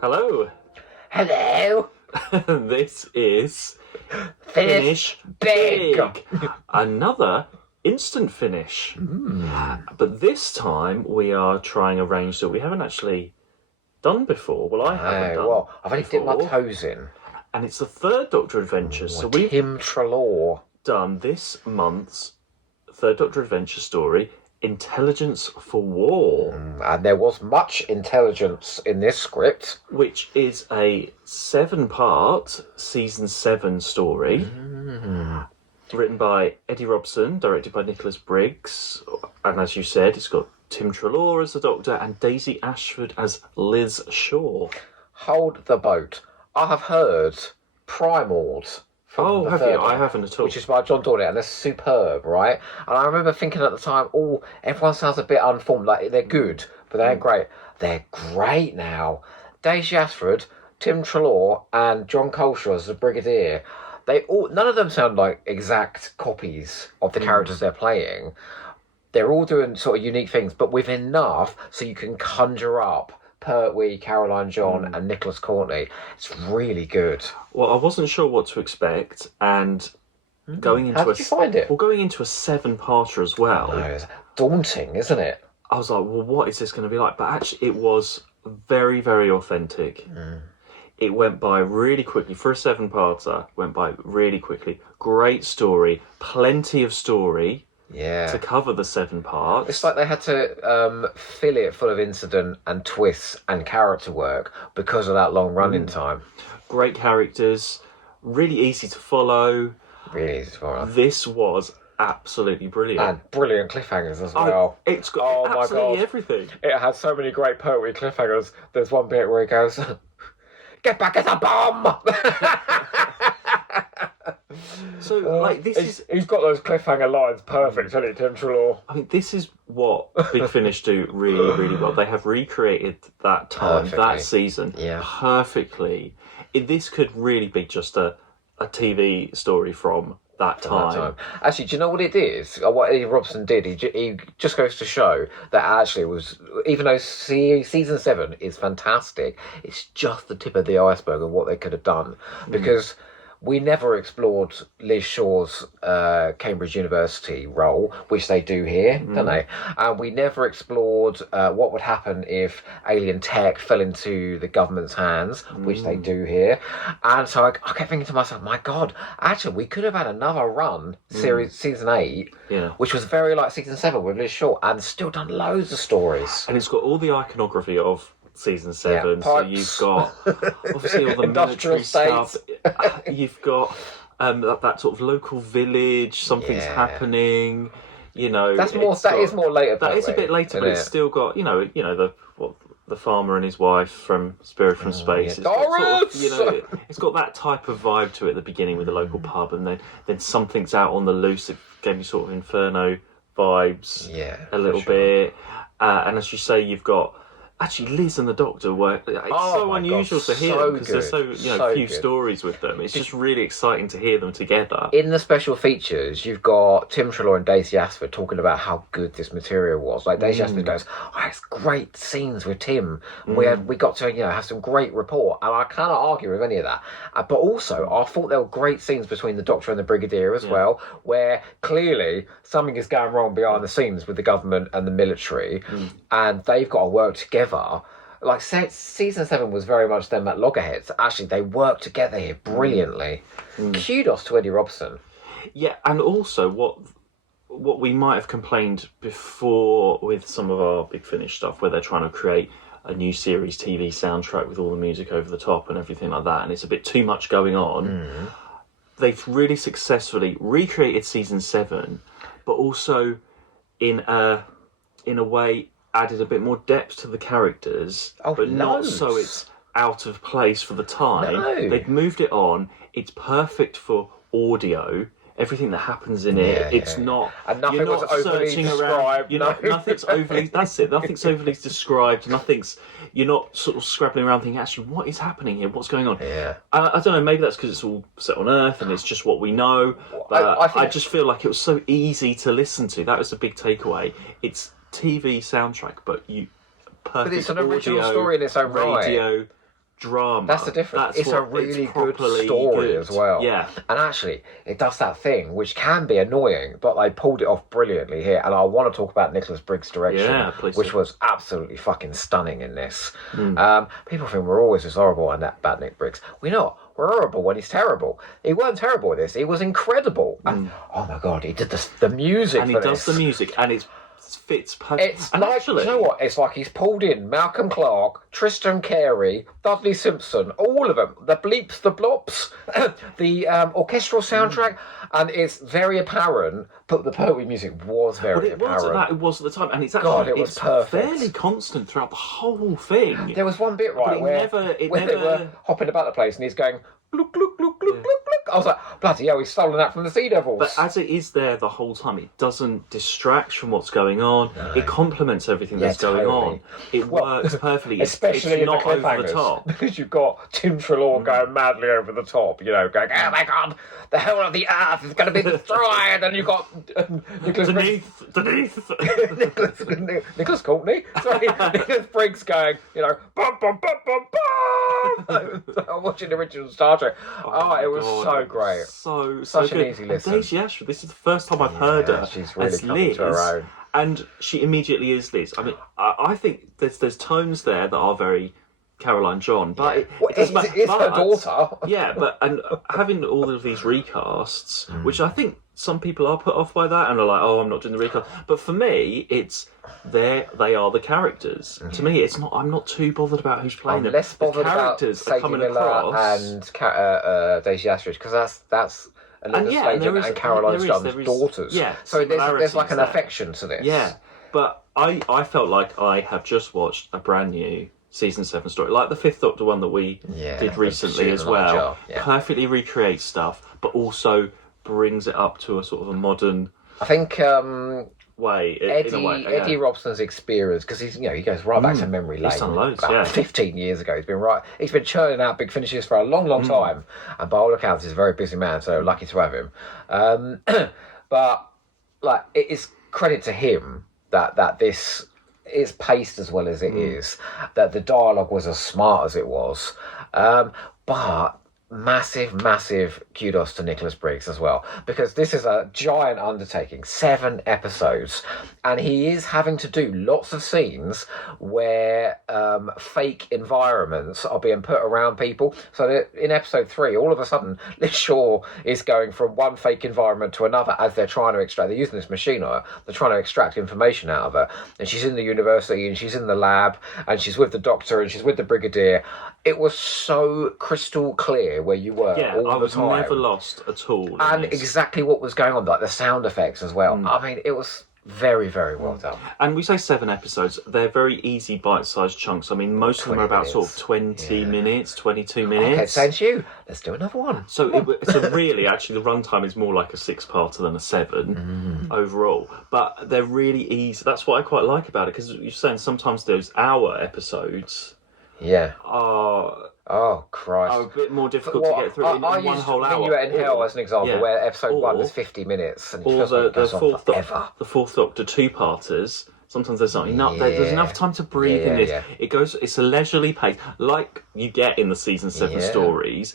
Hello. Hello. This is Finish Big. Another instant finish. But this time we are trying a range that we haven't actually done before. Well, I haven't done. Well, I've only dipped my before. toes in. And it's the third Doctor Adventure. So we've Tim Treloar. done this month's third Doctor Adventure story, Intelligence for War. And there was much intelligence in this script. Which is a 7-part season 7 story. Written by Eddie Robson, directed by Nicholas Briggs. And as you said, it's got Tim Treloar as the Doctor and Daisy Ashford as Liz Shaw. Hold the boat. I have heard Primals. Oh, have you? I haven't at all. Which is by John Dorney, and they're superb, right? And I remember thinking at the time, everyone sounds a bit unformed. Like, they're good, but they ain't great. They're great now. Daisy Ashford, Tim Treloar, and John Coleshaw as the Brigadier. None of them sound like exact copies of the characters they're playing. They're all doing sort of unique things, but with enough so you can conjure up Pertwee, Caroline John, and Nicholas Courtney. It's really good. Well, I wasn't sure what to expect, and going into How did you find it? Well, going into a 7-parter as well, No, it's daunting, isn't it? I was like, well, what is this going to be like? But actually, it was very, very authentic. It went by really quickly. For a 7-parter, went by really quickly. Great story. Plenty of story to cover the 7 parts. It's like they had to fill it full of incident and twists and character work because of that long running time. Great characters. Really easy to follow. Really easy to follow. This was absolutely brilliant. And brilliant cliffhangers as well. It's got absolutely everything. It had so many great Pertwee cliffhangers. There's one bit where he goes, "Get back, it's a bomb!" So, he's got those cliffhanger lines perfect, hasn't he, Tim Treloar? I mean, this is what Big Finish do really, really well. They have recreated that time, that season, perfectly. This could really be just a TV story from that time. Actually, do you know what it is? What Eddie Robson did, he just goes to show that actually it was, even though season 7 is fantastic, it's just the tip of the iceberg of what they could have done. Because we never explored Liz Shaw's Cambridge University role, which they do here, don't they? And we never explored what would happen if alien tech fell into the government's hands, which they do here. And so I kept thinking to myself, my God, actually, we could have had another run, season 8, which was very like season 7 with Liz Shaw, and still done loads of stories. And it's got all the iconography of season 7, so you've got obviously all the military stuff. You've got that sort of local village. Something's happening. That is more later. That is a bit later, but it's still got the farmer and his wife from Spirit from Space. It's got that type of vibe to it at the beginning with the local pub, and then something's out on the loose. It gave me sort of Inferno vibes a little bit. And as you say, you've got. Actually, Liz and the Doctor were. It's so unusual to hear them because there's so few stories with them. It's just really exciting to hear them together. In the special features, you've got Tim Treloar and Daisy Ashford talking about how good this material was. Like Daisy Ashford goes, "It's great scenes with Tim. We got to have some great rapport," and I cannot argue with any of that. But also, I thought there were great scenes between the Doctor and the Brigadier as well, where clearly something is going wrong behind the scenes with the government and the military, and they've got to work together. Like season 7 was very much them at loggerheads. Actually, they work together here brilliantly. Kudos to Eddie Robson. Yeah, and also what we might have complained before with some of our Big Finish stuff, where they're trying to create a new series TV soundtrack with all the music over the top and everything like that, and it's a bit too much going on. They've really successfully recreated season 7, but also in a way added a bit more depth to the characters, but not so it's out of place for the time. They've moved it on. It's perfect for audio. Everything that happens in it, it's not. And nothing was overly described. Nothing's overly. That's it. Nothing's overly described. You're not sort of scrabbling around thinking, actually, what is happening here? What's going on? I don't know. Maybe that's because it's all set on Earth and it's just what we know. But I just feel like it was so easy to listen to. That was a big takeaway. It's TV soundtrack, but perfect. But it's an original audio, story in its own right. radio drama. That's the difference. That's It's a really good properly story good. as well. Yeah. And actually, it does that thing which can be annoying, but they pulled it off brilliantly here. And I want to talk about Nicholas Briggs' direction, Yeah, please which do. was absolutely fucking stunning in this. People think we're always as horrible about Nick Briggs. We're not. We're horrible when he's terrible. He weren't terrible with this. He was incredible. And, oh my God, he did the music And he for does this. the music, and it fits perfectly. It's and like, actually, you know what? It's like he's pulled in Malcolm Clark, Tristan Carey, Dudley Simpson, all of them. The bleeps, the blops, the orchestral soundtrack, and it's very apparent. But the poetry music was very But it was at apparent. it was at the time, and it's actually God, it was it's perfect. fairly constant throughout the whole thing. There was one bit But right it where, never- it where they never- were hopping about the place, and he's going look, look, look, look, look, look. I was like, bloody hell, he's stolen that from the Sea Devils. But as it is there the whole time, it doesn't distract from what's going on. It complements everything that's going on. It works perfectly. Especially it's in the not over the cliffhangers, top. because you've got Tim Trelaw going madly over the top, you know, going, oh my God, the whole of the earth is going to be destroyed, and you've got Nicholas Briggs, Beneath. Nicholas Courtney, sorry, Nicholas Briggs going, you know, bum bum bum bum bum. I'm watching the original Star Trek. Oh, it was God, so great. So Such an good. easy And listen. Daisy Ashford, this is the first time I've heard her she's really as coming Liz, to her own. and she immediately is Liz. I mean, I think there's tones there that are very Caroline John, but Well, it doesn't matter. it's her But- daughter. Yeah, but and having all of these recasts, which I think some people are put off by that and are like, "Oh, I'm not doing the recast." But for me, it's they are the characters. To me, it's not. I'm not too bothered about who's playing I'm them. less bothered the about characters are Sadie coming Miller across. and Daisy Astridge, because that's Elizabeth yeah, and Sladen there is- and Caroline there John's is- daughters. yeah, so there's like similarities an there. affection to this. Yeah, but I felt like I have just watched a brand new season 7 story, like the Fifth Doctor one that we Yeah, did the recently Shooting as the Nightjar, well. yeah. Perfectly recreates stuff, but also brings it up to a sort of a modern I think way. in a way, yeah. Eddie Robson's experience, because he goes right back to memory lane. He's done loads, about yeah. 15 years ago. He's been churning out big finishes for a long time, and by all accounts, he's a very busy man. So lucky to have him. But like, it is credit to him that this is paced as well as it is, that the dialogue was as smart as it was, but massive kudos to Nicholas Briggs as well, because this is a giant undertaking, 7 episodes, and he is having to do lots of scenes where fake environments are being put around people. So that in episode 3, all of a sudden Liz Shaw is going from one fake environment to another as they're trying to extract, they're using this machine on her, they're trying to extract information out of her, and she's in the university and she's in the lab and she's with the doctor and she's with the brigadier. It was so crystal clear where you were Yeah, all I the was time. never lost at all. in And this. exactly what was going on, like the sound effects as well. I mean, it was very well done. And we say 7 episodes, they're very easy bite-sized chunks. I mean, most of them 20 are about sort of minutes. 20 minutes, 22 Okay, minutes. same to you. Let's do another one. So really, actually, the runtime is more like a 6-parter than a 7 overall. But they're really easy. That's what I quite like about it, because you're saying sometimes those hour episodes Yeah. are Oh, Christ. a bit more difficult to get through in one used whole hour. Minuet in Hell as an example, yeah, where episode 1 or- was 50 minutes, and it Or feels like it the goes on fourth forever. the Fourth Doctor 2-parters. Sometimes there's not enough. There's Yeah. enough time to breathe in Yeah, this. yeah. It goes. It's a leisurely pace, like you get in the season 7 Yeah. stories.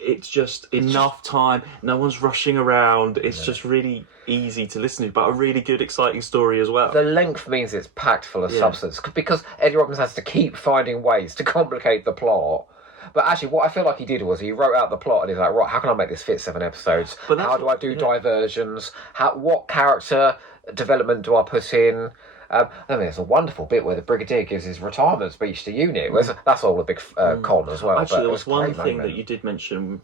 It's just enough time. No one's rushing around. It's just really easy to listen to, but a really good, exciting story as well. The length means it's packed full of substance, because Eddie Robbins has to keep finding ways to complicate the plot. But actually, what I feel like he did was he wrote out the plot and he's like, right, how can I make this fit 7 episodes? But that's How do I do diversions? What character development do I put in? I mean, there's a wonderful bit where the Brigadier gives his retirement speech to UNIT. That's all a big con as well. Actually, but there it was a one great thing moment. that you did mention.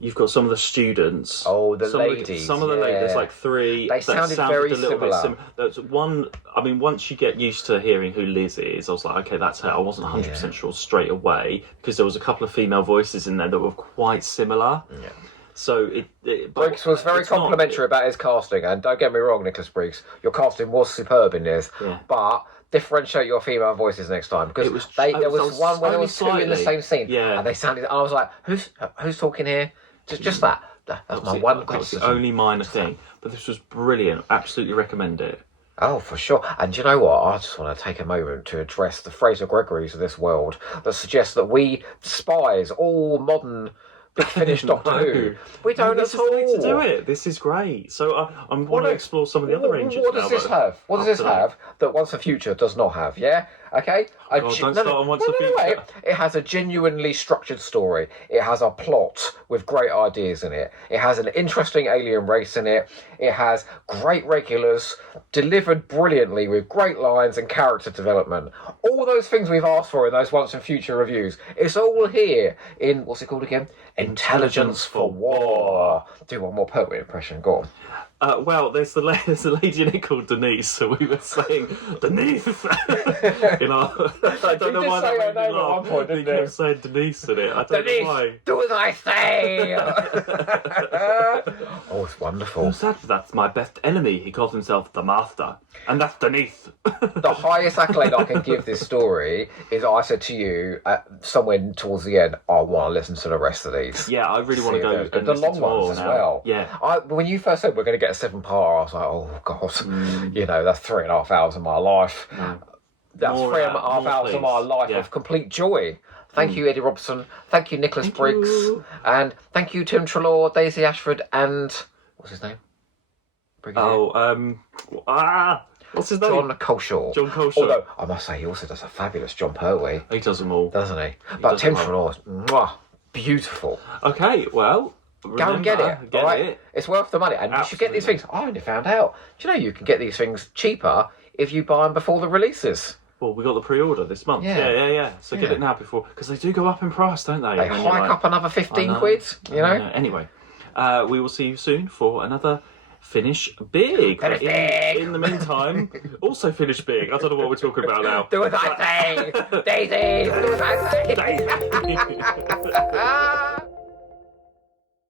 You've got some of the students. Oh, the some ladies, Some of the ladies, there's yeah. like 3. They that sounded very a little similar. bit There's one. I mean, once you get used to hearing who Liz is, I was like, okay, that's her. I wasn't 100% sure straight away, because there was a couple of female voices in there that were quite similar. Yeah. So but Briggs was very it's not- complimentary about his casting, and don't get me wrong, Nicholas Briggs, your casting was superb in this, Yeah. but differentiate your female voices next time, because It was- there it was was one where there only was 2 in the slightly. same scene, Yeah. and they sounded. I was like, who's talking here? Just that. That's my one That was the criticism. only minor thing, but this was brilliant. Absolutely recommend it. Oh, for sure. And you know what? I just want to take a moment to address the Fraser Gregories of this world that suggest that we despise all modern Big Finish Doctor Who. We don't this at is the way all. to do it. This is great. So I want to explore some of the other ranges. What does this have? What does this have that Once the Future does not have? Yeah? Okay? Don't start on Once the Future. Wait. It has a genuinely structured story. It has a plot with great ideas in it. It has an interesting alien race in it. It has great regulars delivered brilliantly with great lines and character development. All those things we've asked for in those Once and Future reviews. It's all here in, what's it called again? Intelligence for War. Do one more Pertwee impression. Go on. Well, there's a lady in it called Denise, so we were saying Denise. I don't know why that made me laugh. He kept saying Denise in it. I don't know why. Do as I say. Oh, it's wonderful. Who's that? That's my best enemy. He calls himself the Master, and that's Denise. The highest accolade I can give this story is I said to you somewhere towards the end, I want to listen to the rest of these. Yeah, I really want to go and the listen long to all ones as now. well. Yeah. When you first said we're going to get a 7-part, I was like, oh god, you know, that's 3.5 hours of my life. That's More 3.5 hours of my life of complete joy. Thank you, Eddie Robson. Thank you, Nicholas Briggs. And thank you, Tim Treloar, Daisy Ashford, and what's his name? What's his name? John Coleshaw. John Coleshaw. Although, I must say, he also does a fabulous John Pertwee. He does them all. Doesn't he? But Tim Treloar, beautiful. Okay, well, Go and get it, all right? It's worth the money. And you should get these things. I only found out. Do you know you can get these things cheaper if you buy them before the releases? Well, we got the pre-order this month. Yeah. So get it now before, because they do go up in price, don't they? They hike up another 15 quid, you know? Anyway, we will see you soon for another Finish Big. Finish big. In the meantime, also finish big. I don't know what we're talking about now. Do as I say! Daisy! Do as I say! Daisy.